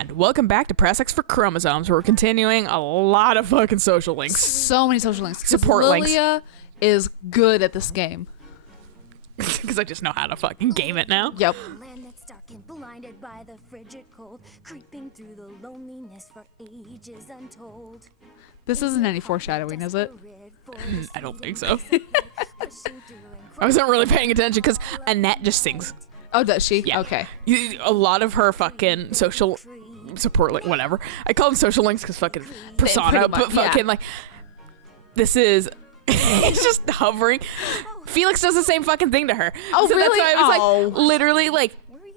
And welcome back to Press X for Chromosomes, where we're continuing a lot of fucking social links. So many social links. Support links. Lilia is good at this game. Because I just know how to fucking game it now. Yep. Land that's dark and blinded by the frigid cold, creeping through the loneliness for ages untold. This isn't any foreshadowing, is it? I don't think so. I wasn't really paying attention because Annette just sings. Oh, does she? Yeah. Okay. A lot of her fucking social support, like, whatever. I call them social links because fucking persona, much, but fucking, like, this is, it's just hovering. Felix does the same fucking thing to her. Oh, so really? That's why I was like, literally, like, Where were you?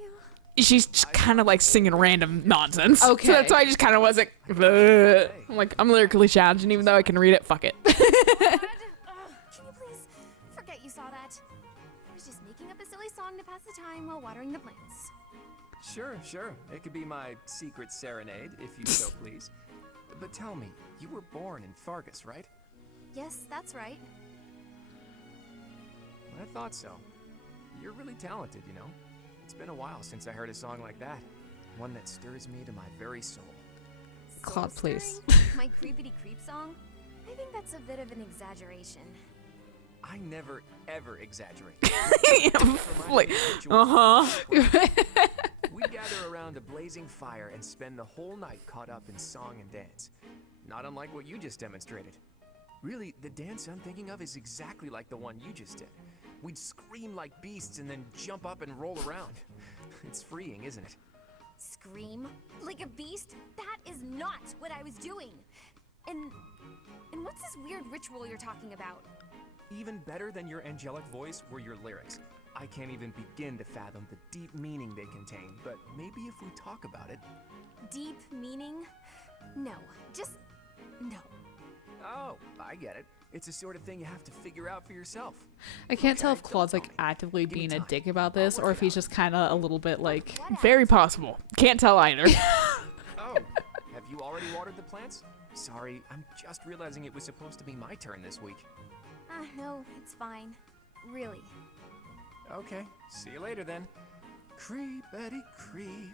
she's just kind of like singing random nonsense. Okay. So that's why I just kind of was like, ugh. I'm like, I'm lyrically challenged, and even though I can read it, fuck it. Can you please forget you saw that? I was just making up a silly song to pass the time while watering the plants. Sure. It could be my secret serenade, if you so please. But tell me, you were born in Fargus, right? Yes, that's right. I thought so. You're really talented, you know. It's been a while since I heard a song like that. One that stirs me to my very soul. Claude, please. Soul-stirring? My creepity creep song? I think that's a bit of an exaggeration. I never, ever exaggerate. Like, uh-huh. We gather around a blazing fire and spend the whole night caught up in song and dance. Not unlike what you just demonstrated. Really, the dance I'm thinking of is exactly like the one you just did. We'd scream like beasts and then jump up and roll around. It's freeing, isn't it? Scream? Like a beast? That is not what I was doing. And what's this weird ritual you're talking about? Even better than your angelic voice were your lyrics. I can't even begin to fathom the deep meaning they contain, but maybe if we talk about it... Deep meaning? No. Just no. Oh, I get it. It's the sort of thing you have to figure out for yourself. I can't tell Okay, if Claude's like don't tell me. actively Give me being a time. dick about this or if he's just kind of a little bit like. Very possible. Can't tell either. Oh, have you already watered the plants? Sorry, I'm just realizing it was supposed to be my turn this week. No, it's fine. Really. Okay, see you later then. Creep, Eddie, creep.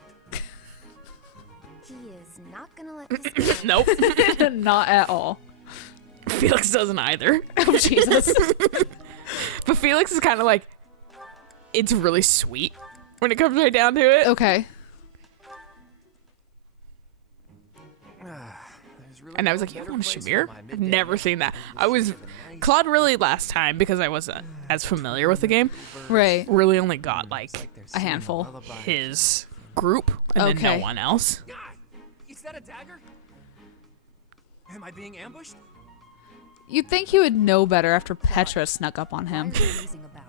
He is not gonna let this go. Nope. Not at all. Felix doesn't either. Oh, Jesus. But Felix is kind of like, it's really sweet when it comes right down to it. Okay. There's really And I was no like, you better want place for Shamir? my I've midday never nap seen that. than I was, to shave a nice Claude really last time, because I wasn't as familiar with the game, Right. really only got like like they're A singing handful. lullaby. his group and then Okay. no one else. Ah, is that a dagger? Am I being ambushed? You'd think he would know better after Petra snuck up on him. Why are you lazing about?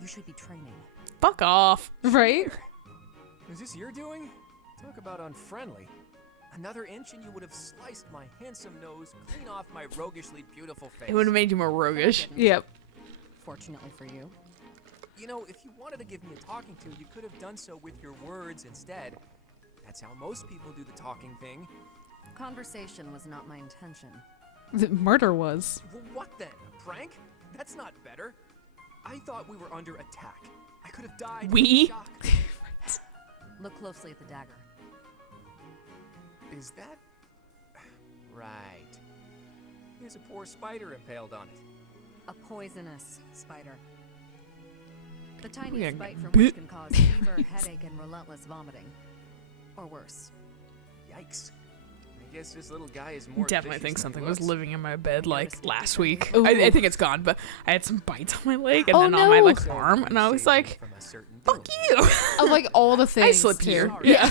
You should be training. Fuck off. Right? Is this your doing? Talk about unfriendly. Another inch and you would have sliced my handsome nose clean off my roguishly beautiful face. It would have made you more roguish. Yep. Fortunately for you. You know, if you wanted to give me a talking to, you could have done so with your words instead. That's how most people do the talking thing. Conversation was not my intention. The murder was. Well, what then? A prank? That's not better. I thought we were under attack. I could have died. We? from shock. Look closely at the dagger. Is that... Right. There's a poor spider impaled on it. A poisonous spider. The Yeah, tiniest bite from bit. which can cause fever, headache, and relentless vomiting. Or worse. Yikes. I guess this little guy is more Definitely vicious think than something he was looks. living in my bed like last week. Ooh. I think it's gone, but I had some bites on my leg and Oh, then on my no. like So arm, and I was saved like, me from a certain "Fuck doom. you!" Of like all the things. I slipped too. here. Sorry. Yeah.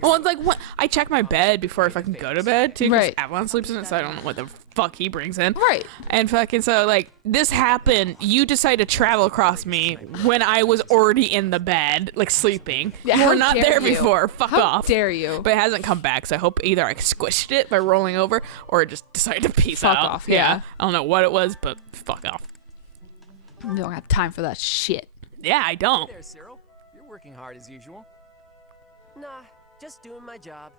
Well, it's like what I check my bed before I fucking go to bed too. 'Cause Right. Avalon sleeps in it, so I don't know what the fuck he brings in. Right. And fucking so like this happened. You decided to travel across me when I was already in the bed, like sleeping. Yeah, You how were not dare there you. before. Fuck How off. dare you? But it hasn't come back, so I hope either I squished it by rolling over or it just decided to peace Fuck out. off, yeah. I don't know what it was, but fuck off. You don't have time for that shit. Yeah, I Hey don't. there, Cyril. You're working hard as usual. Nah, just doing my job.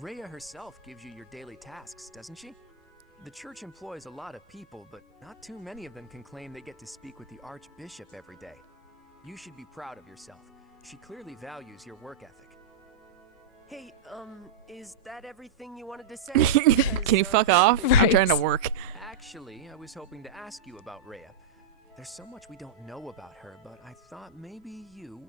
Rhea herself gives you your daily tasks, doesn't she? The church employs a lot of people, but not too many of them can claim they get to speak with the Archbishop every day. You should be proud of yourself. She clearly values your work ethic. Is that everything you wanted to say? Can you fuck off? I'm Right. trying to work. Actually, I was hoping to ask you about Rhea. There's so much we don't know about her, but I thought maybe you...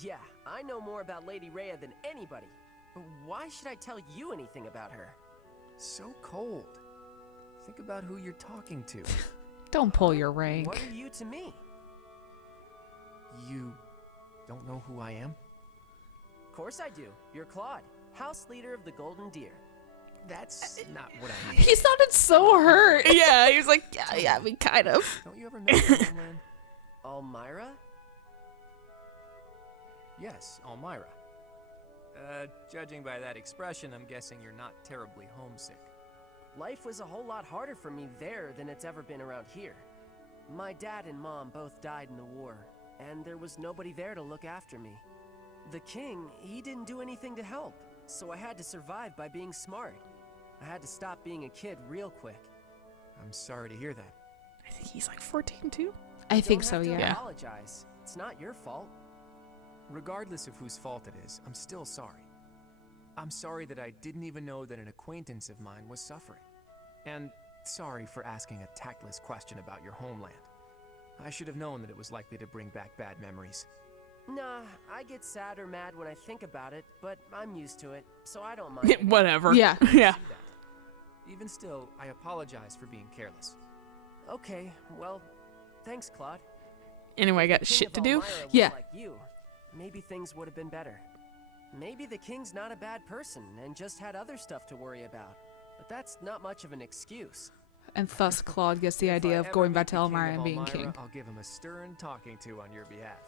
Yeah, I know more about Lady Rhea than anybody. But why should I tell you anything about her? So cold. Think about who you're talking to. Don't pull your rank. What are you to me? You don't know who I am? Of course I do. You're Claude, house leader of the Golden Deer. That's not what I mean. He sounded so hurt. Yeah, he was like, yeah, I mean, kind of. Don't you ever miss your homeland? Almyra? Yes, Elmira. Judging by that expression, I'm guessing you're not terribly homesick. Life was a whole lot harder for me there than it's ever been around here. My dad and mom both died in the war, and there was nobody there to look after me. The king, he didn't do anything to help, so I had to survive by being smart. I had to stop being a kid real quick. I'm sorry to hear that. I think he's like 14 too. I think Don't so, have to yeah. apologize. It's not your fault. Regardless of whose fault it is, I'm still sorry. I'm sorry that I didn't even know that an acquaintance of mine was suffering. And sorry for asking a tactless question about your homeland. I should have known that it was likely to bring back bad memories. Nah, I get sad or mad when I think about it, but I'm used to it, so I don't mind. Whatever. Yeah. Yeah. See that. Even still, I apologize for being careless. Okay, well, thanks, Claude. Anyway, I got If the shit to King do. of Elmyra was Yeah. like you, maybe things would have been better. Maybe the king's not a bad person and just had other stuff to worry about. But that's not much of an excuse. And thus Claude gets the If I idea of ever going meet back to the King Elmyra of and being Elmyra, king. I'll give him a stern talking to on your behalf.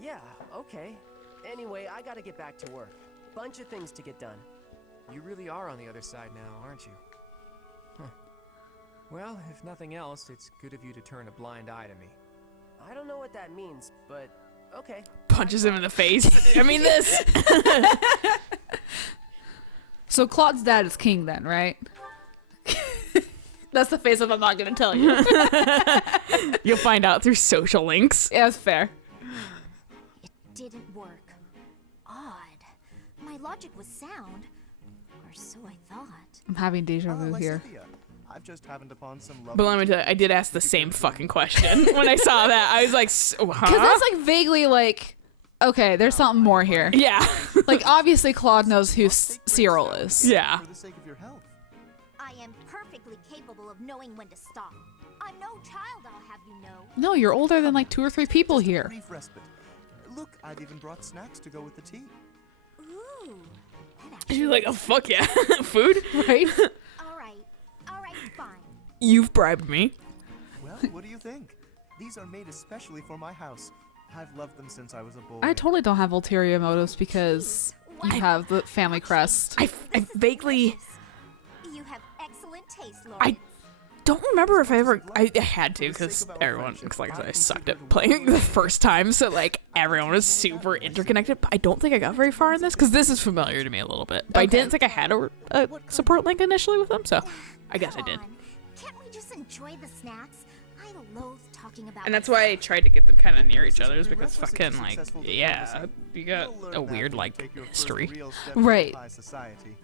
Yeah, okay. Anyway, I gotta get back to work. Bunch of things to get done. You really are on the other side now, aren't you? Huh. Well, if nothing else, it's good of you to turn a blind eye to me. I don't know what that means, but okay. Punches him in the face. I mean, this. So Claude's dad is king then, right? That's the face of I'm not gonna tell you. You'll find out through social links. Yeah, that's fair. It didn't work. Odd. My logic was sound. Or so I thought. I'm having deja vu here. Lysithea. I've just happened upon some But let me tell you, I did ask the same fucking question when I saw that. I was like, Because huh? that's like vaguely like, okay, there's something more here. Yeah. Like obviously Claude knows who Cyril is. Yeah. For the sake of your health. I am perfectly capable of knowing when to stop. I'm no child, I'll have you know. No, you're older than like 2 or 3 people Just a here. brief respite. Look, I've even brought snacks to go with the tea. Ooh. That actually She's like, oh, fuck yeah. Food? Right? All right, fine. You've bribed me. Well, what do you think? These are made especially for my house. I've loved them since I was a boy. I totally don't have ulterior motives because you have the family crest. I vaguely... You have excellent taste, Lorenz. I don't remember if I ever... I had to because everyone... Because like I said, I sucked at playing the first time. So like everyone was super interconnected. But I don't think I got very far in this because this is familiar to me a little bit. But I Okay. didn't think I had a support link initially with them. So I guess I Come did. on. Can't we just enjoy the snacks? I loathe talking about And that's why I tried to get them kind of near each other's because fucking like, yeah, you got You'll learn a that weird when you like take your first history. real step into Right. high society.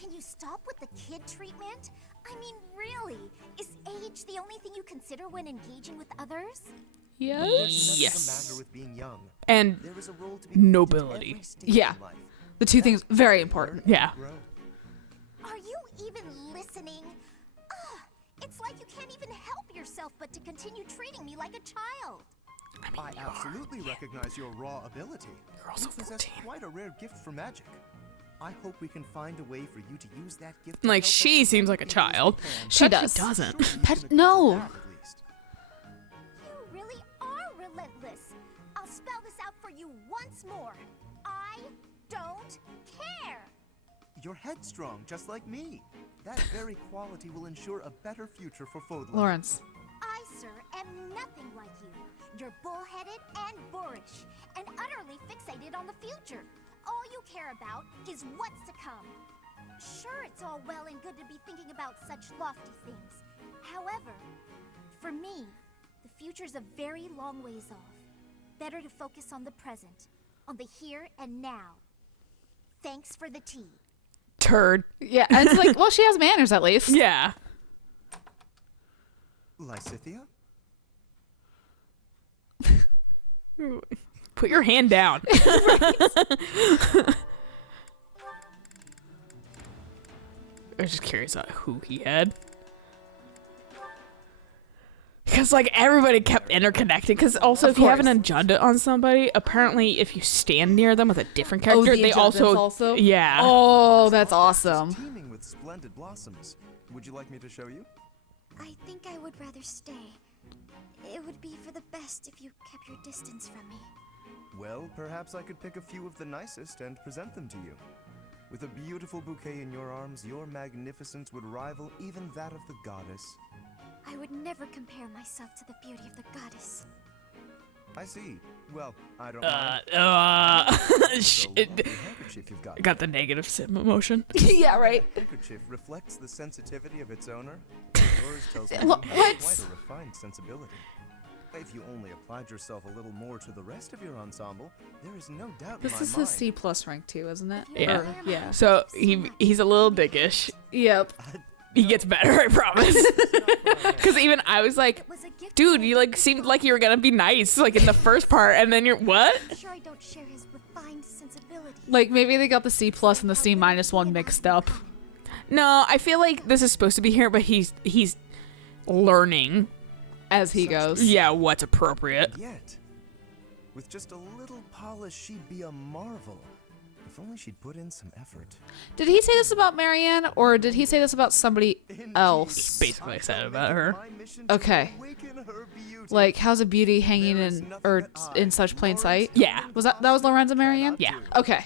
Can you stop with the kid treatment? I mean, really? Is age the only thing you consider when engaging with others? Yes. There's nothing the Yes. matter with being young. And There is a role to be Nobility. every stage Yeah. in life. The two things very important. yeah. Grow. Are you even listening? Ugh, it's like you can't even help yourself but to continue treating me like a child. I absolutely recognize your raw ability. You're also You possess 14. quite a rare gift for magic. I hope we can find a way for you to use that gift. to Like help she us seems like a in ways we child. can. She Petru does. doesn't. Surely you Pet- can agree to no. that, at least. You really are relentless. I'll spell this out for you once more. I don't care. You're headstrong, just like me. That very quality will ensure a better future for Fodlan. Lawrence. I, sir, am nothing like you. You're bullheaded and boorish, and utterly fixated on the future. All you care about is what's to come. Sure, it's all well and good to be thinking about such lofty things. However, for me, the future's a very long ways off. Better to focus on the present, on the here and now. Thanks for the tea. Turd. Yeah, and it's like, well, she has manners at least. Yeah. Lysithea? Put your hand down. I was just curious about who he had. Because, like, everybody kept interconnecting. Because also, Of if you have an course. agenda on somebody, apparently if you stand near them with a different Oh, character, the they adjuntants also? Yeah. Oh, that's awesome. Teeming with splendid blossoms. Would you like me to show you? I think I would rather stay. It would be for the best if you kept your distance from me. Well, perhaps I could pick a few of the nicest and present them to you. With a beautiful bouquet in your arms, your magnificence would rival even that of the goddess. I would never compare myself to the beauty of the goddess. I see. Well, I don't mind. The Shit. lovely handkerchief you've got. Got the negative sim emotion. Yeah, right. The handkerchief reflects the sensitivity of its owner. Yours tells me you What? have quite a refined sensibility. If you only applied yourself a little more to the rest of your ensemble, there is no doubt This in is my his mind. C+ rank too, isn't it? Yeah. Or- yeah. So he's a little dickish. Yep. He gets better, I promise. Because even I was like, It was a gift dude, from you the like seemed like you were goddess. gonna be nice, like in the first part, and then you're what? I'm sure I don't share his refined sensibility. Like maybe they got the C+ and the C- one mixed up. No, I feel like this is supposed to be here, but he's learning, As he goes. yeah, what's appropriate. Yet, with just a little polish, she'd be a marvel. If only she'd put in some effort. Did he say this about Marianne, or did he say this about somebody else? Basically, I said about her. Okay. Like, how's a beauty hanging in or in such plain sight? Yeah, Was that was Lorenz and Marianne? yeah. Okay.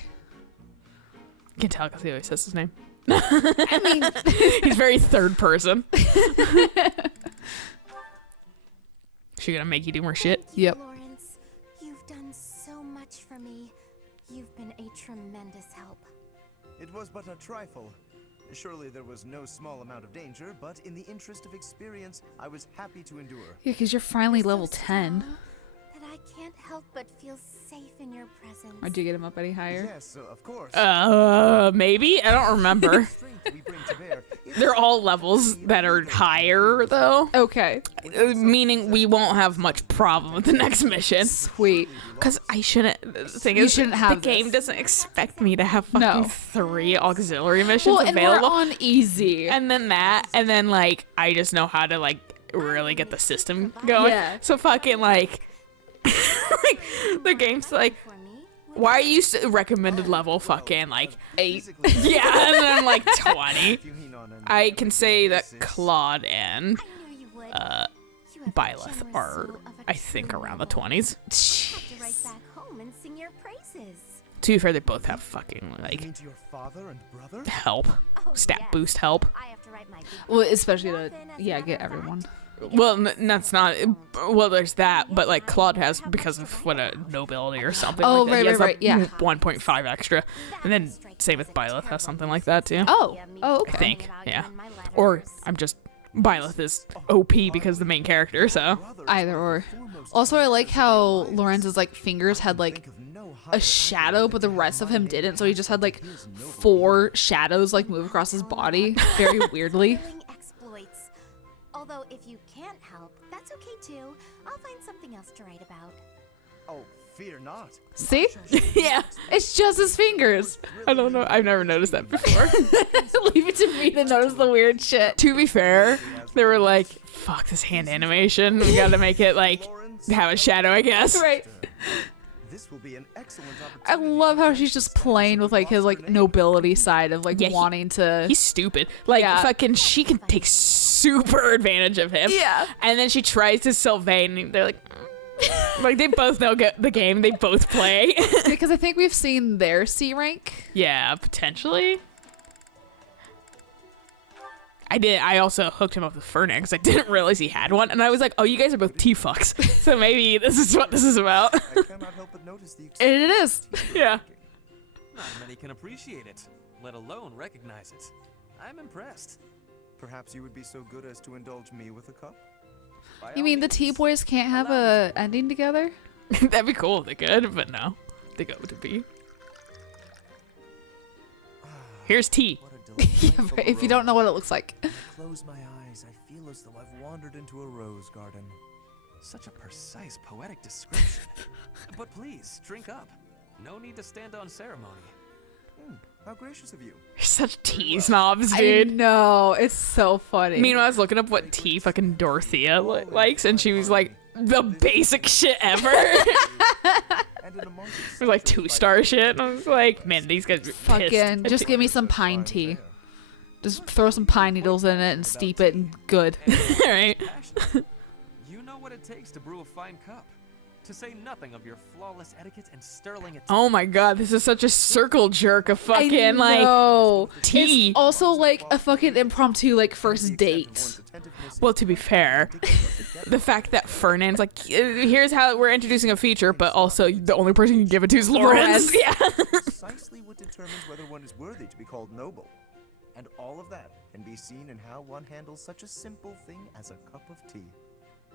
You can tell because he always says his name. I mean, He's very third person. She gonna make you do more shit? Thank you, Yep. Lorenz. You've done so much for me. You've been a tremendous help. It was but a trifle. Surely there was no small amount of danger, but in the interest of experience, I was happy to endure. yeah, because you're finally You're level so 10. strong That I can't help but feel safe in your presence. Or did you get him up any higher? Yes, of course. Maybe? I don't remember. Strength we bring to bear is They're all levels that are higher, though. Okay. Meaning we won't have much problem with the next mission. Sweet. Because I shouldn't. The thing You is, shouldn't have the game this. doesn't expect me to have fucking No. 3 auxiliary missions Well, and we're available. on easy. And then that, and then like I just know how to like really get the system going. Yeah. So fucking like, like the game's like, For me, why are you recommended level fucking like 8? physically Yeah, and then I'm like 20. if you mean on an I can say that Claude and I knew you would. You have the Byleth generous are, soul of a I think, true around the noble. 20s. Have to write back home and sing your praises. To be fair, they both have fucking You like mean to your father and brother? help, Oh, stat yes. boost help. I have to write my big Well, book especially as to, often as a yeah, matter get of fact. everyone. Well, that's not. Well, there's that, but like Claude has because of what a nobility or something. Oh, like that. right, He has right, that right, yeah. 1.5 extra, and then same with Byleth has something like that too. Oh. Oh, I okay. think, yeah. Or I'm just Byleth is OP because the main character. So Either or. Also, I like how Lorenz's like fingers had like a shadow, but the rest of him didn't. So he just had like 4 shadows like move across his body, very weirdly. Thrilling exploits. Although if you can't help, that's okay too. I'll find something else to write about. Oh, fear not. See? yeah, It's just his fingers. I don't know. I've never noticed that before. Leave it to me to notice the weird shit. To be fair, they were like, "Fuck this hand animation. We got to make it like have a shadow, I guess." Right. This will be an excellent I opportunity. love how she's just playing with like his like nobility side of like Yeah, wanting to. He's stupid. Like Yeah. fucking, she can take super advantage of him. Yeah. And then she tries to Sylvain, and they're like, like they both know the game. They both play. Because I think we've seen their C rank. Yeah, potentially. I also hooked him up with Fernet because I didn't realize he had one, and I was like, "Oh, you guys are both T-fucks." So maybe this is what this is about. I cannot help but notice the And it is. Yeah. Not many can appreciate it, let alone recognize it. I'm impressed. Perhaps you would be so good as to indulge me with a cup? By You all mean the means. T-boys can't have a ending together? That'd be cool if they could, but no, they go to B. Here's tea. What a delightful If you don't know what it looks like. Close my eyes, I feel as though I've wandered into a rose garden. Such a precise, poetic description. But please, drink up. No need to stand on ceremony. How gracious of you. You're such tea snobs, I dude. know, it's so funny. Meanwhile, I was looking up what tea fucking Dorothea likes, and she was like, the basic shit ever. And in amongst It was like 2-star shit, and I was like, man, these guys are Fucking, pissed. just give me some pine tea. Just throw some pine needles in it and steep it and good. Right? Passionate. You know what it takes to brew a fine cup. To say nothing of your flawless etiquette and sterling attitude. Oh my god, this is such a circle jerk of fucking, like, know. tea. It's also like a fucking impromptu like first date. Well, to be fair, the fact that Fernand's like, here's how we're introducing a feature, but also the only person you can give it to is Lorenz. Lorenz. Yeah. precisely what determines whether one is worthy to be called noble. And all of that can be seen in how one handles such a simple thing as a cup of tea.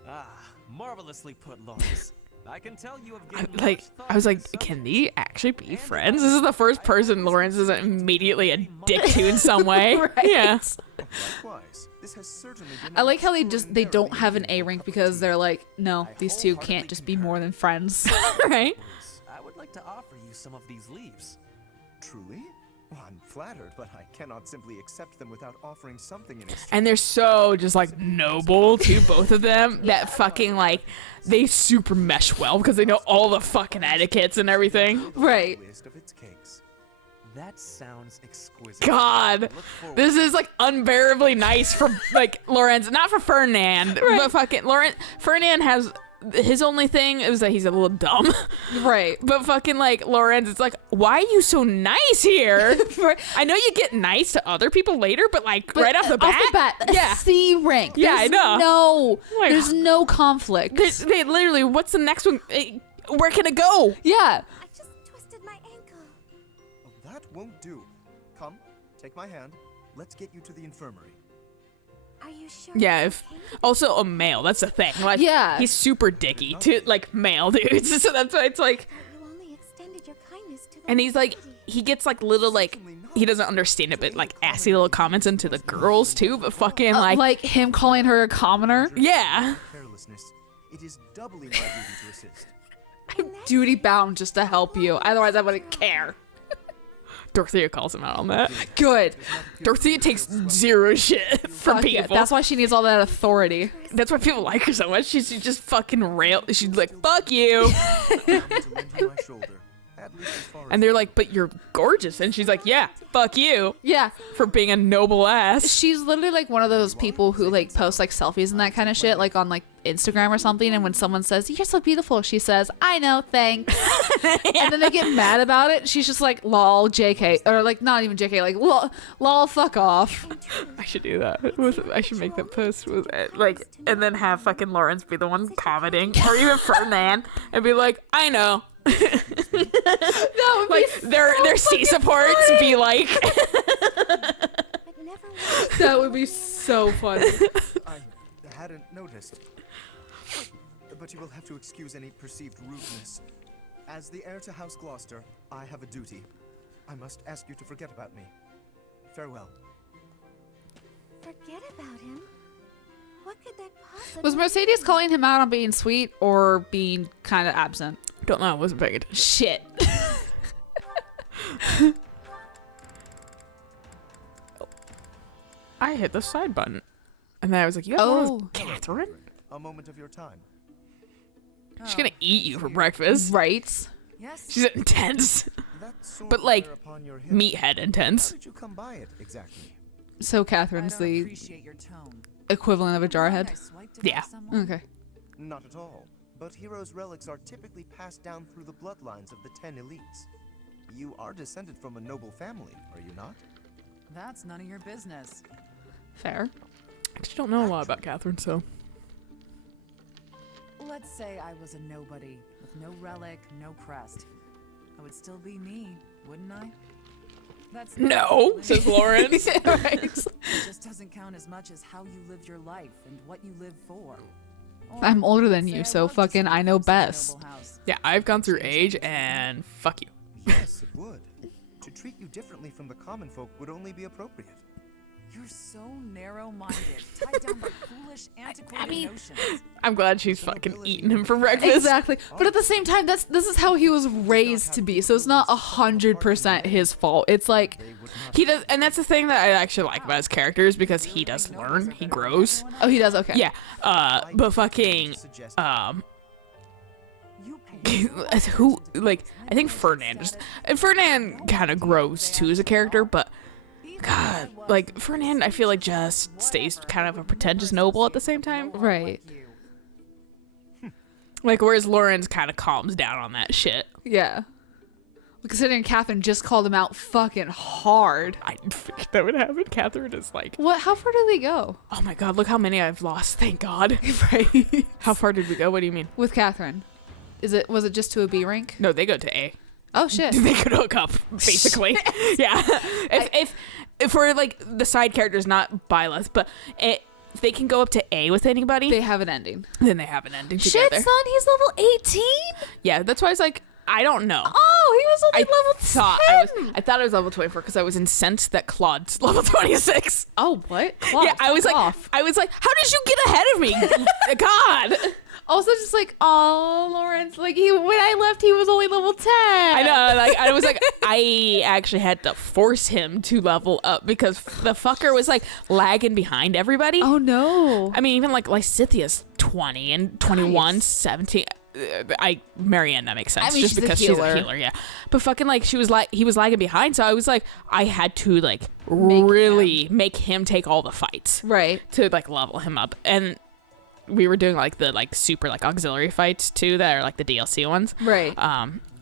Ah, marvelously put, Lorenz. I can tell you have given Like, much thought I was to like, this can subject. they actually be friends? This is the first person Lorenz isn't immediately a dick to in some way. Right. Yeah. Likewise, this has certainly been I like how they extraordinarily don't have an A beautiful rank cup of because tea. they're like, no, these two can't just be more than friends. Right? I would like to offer you some of these leaves. Truly? Well, I'm flattered, but I cannot simply accept them without offering something in exchange. And they're so just like noble too, both of them, that fucking like they super mesh well because they know all the fucking etiquettes and everything. Right. List of its cakes. That sounds exquisite. God, Look forward this is like unbearably nice for like Lorenz, not for Fernand, but fucking Lorenz. Fernand has his only thing is that he's a little dumb, Right. but fucking like Lorenz, it's like, why are you so nice here? I know you get nice to other people later, but like right off the bat, yeah. C rank. Yeah, I There's know. No, Like- there's no conflict. They literally, what's the next one? Where can it go? Yeah. I just twisted my ankle. Oh, that won't do. Come, take my hand. Let's get you to the infirmary. Are you sure? Yeah, it's if okay? also a male, that's the thing. Like, Yeah. he's super dicky to like male dudes, so that's why it's like, You only extended your kindness to the and he's like, lady. he gets like little like, he doesn't understand it, but like assy little comments into the girls too, but fucking Like him calling her a commoner. yeah. Carelessness. It is doubly my duty to assist. Duty bound just to help you. Otherwise, I wouldn't care. Dorothea calls him out on that. Good. Dorothea takes zero shit from Fuck people. yeah. That's why she needs all that authority. That's why people like her so much. She's just fucking rail. She's like, fuck you. Allow me to lend you my shoulder, at least as far as And they're like, but you're gorgeous. And she's like, yeah, fuck you Yeah. for being a noble ass. She's literally like one of those people who like post like selfies and that kind of shit, like on like Instagram or something. And when someone says, "You're so beautiful," she says, "I know, thanks." And then they get mad about it. She's just like, "Lol, JK," or like not even JK, like lol, fuck off. I should do that. I should make that post with like, and then have fucking Lorenz be the one commenting, or even Fernand, and be like, I know. That would Like their C supports be like, But never mind. That would be so funny. I hadn't noticed. But you will have to excuse any perceived rudeness. As the heir to House Gloucester, I have a duty. I must ask you to forget about me. Farewell. Forget about him. What could that possibly Was Mercedes calling him out on being sweet or being kind of absent? don't know, I wasn't paying attention. Shit. I hit the side button, and then I was like, you have one of those, Oh. Catherine? A moment of your time. She's gonna eat you for breakfast. Right. Yes. She's intense, That sword But, like, wear upon your hip, meathead How intense. did you come by it exactly? So I Catherine's don't the appreciate your tone. equivalent of a jarhead. I swiped it Yeah. off someone? Okay. Not at all. But heroes' relics are typically passed down through the bloodlines of the 10 elites. You are descended from a noble family, are you not? That's none of your business. Fair. I just don't know a lot about Catherine, so. Let's say I was a nobody with no relic, no crest. I would still be me, wouldn't I? That's not No, really- says Lorenz. Right. It just doesn't count as much as how you lived your life and what you lived for. Or I'm older than say you, I so loved to fucking see I know folks in a best. noble house. Yeah, I've gone through age, and fuck you. Yes, it would. To treat you differently from the common folk would only be appropriate. You're so narrow-minded, tied down by foolish, antiquated notions. I'm glad she's fucking eating him for breakfast. Exactly. But at the same time, this is how he was raised to be. So it's not 100% his fault. It's like He does, and that's the thing that I actually like about his characters, because he does learn, he grows. oh, he does okay. Yeah. But fucking who, like, I think Ferdinand kind of grows too as a character, but God, like, Ferdinand, I feel like just stays kind of a pretentious noble at the same time. Right. Like, whereas Lorenz kind of calms down on that shit. Yeah. Well, considering Catherine just called him out fucking hard. I didn't figure that would happen. Catherine is like, What? How far did they go oh my God, look how many I've lost. Thank God. Right. How far did we go? What do you mean? with Catherine? Was it just to a B rank? No, they go to A. Oh shit. They could hook up, basically. Yeah. If for like the side characters, not Byleth, but if they can go up to A with anybody, They have an ending. then they have an ending Shit, together. son, he's level 18. Yeah, that's why I was like, I don't know. Oh, he was only level 10. I thought I was level 24 because I was incensed that Claude's level 26. Oh, what? Yeah, I was like, how did you get ahead of me? God. Also, just like, oh, Lawrence, like when I left, he was only level 10. I know, like, I was like, I actually had to force him to level up because the fucker was like lagging behind everybody. Oh no. I mean, even like Lysithia's 20 and 21, Nice. 17. Marianne, that makes sense. I mean, just she's a because she's a healer. healer, yeah. But fucking like he was lagging behind, so I was like, I had to like really make him take all the fights Right. to like level him up. And we were doing like the like super like auxiliary fights too, that are like the DLC ones. Right.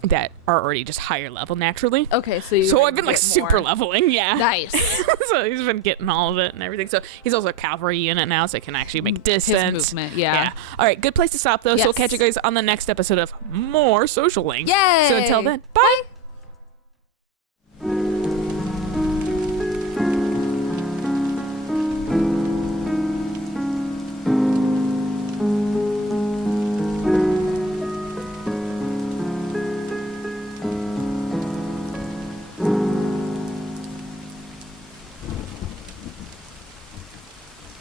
That are already just higher level naturally. Okay, so I've been like super leveling, yeah. Nice. So he's been getting all of it and everything. So he's also a cavalry unit now, so he can actually make distance. His movement, yeah. All right, good place to stop though. So we'll Yes. catch you guys on the next episode of more Social Links. Yay! So until then, bye.